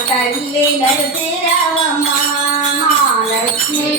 తల్లి నరసిరవమ్మ మా Lakshmi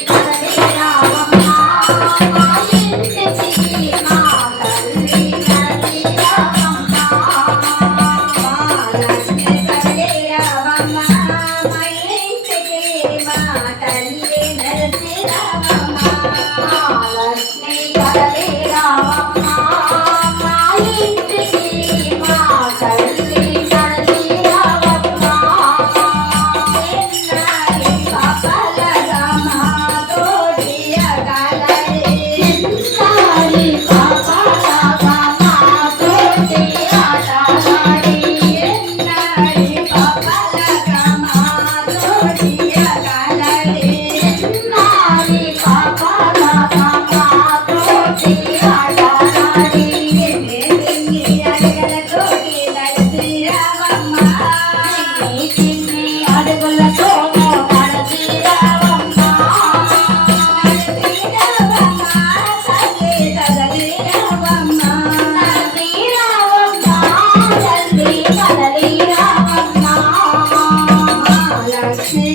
Lakshmi.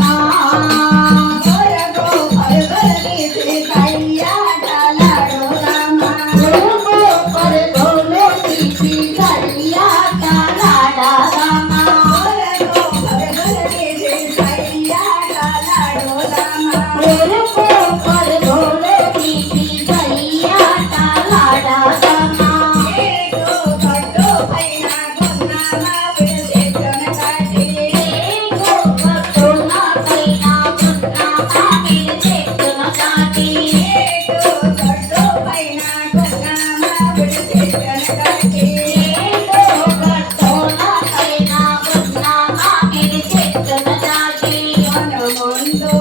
我们都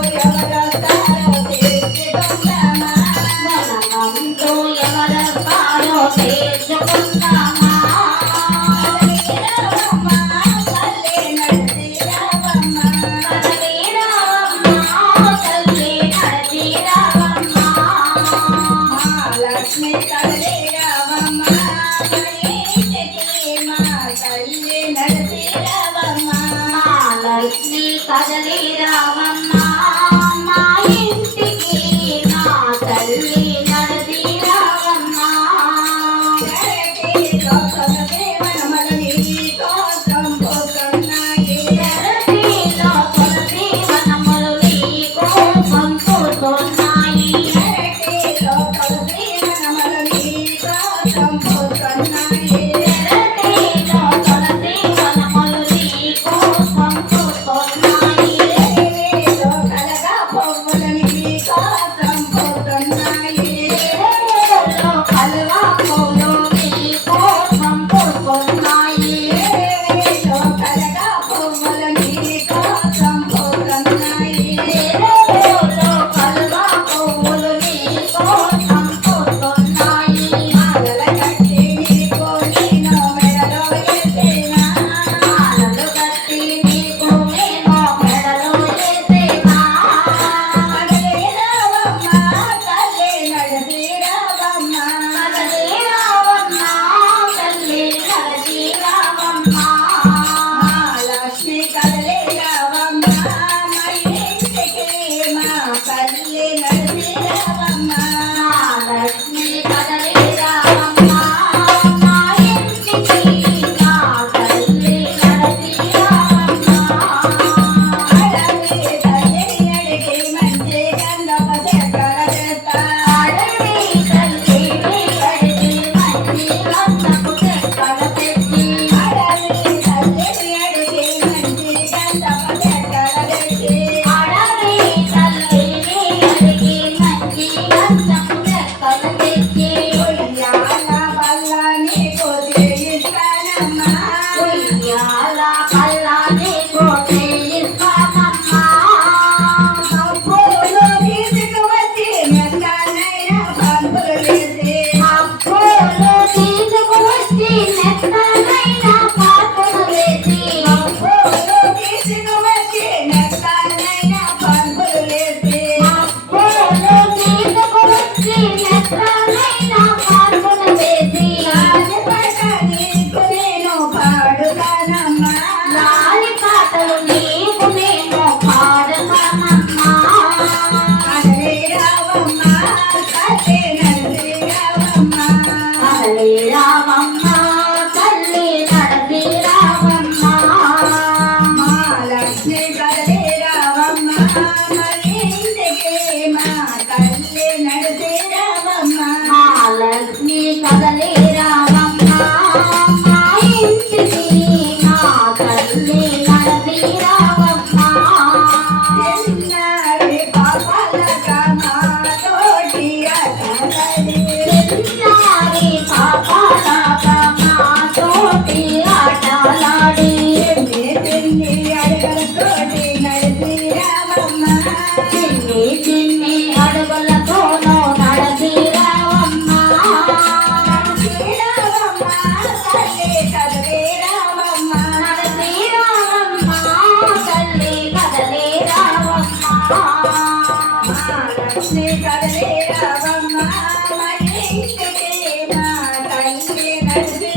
പകലേ രാമം Hey, no, no, no. మా తల్లి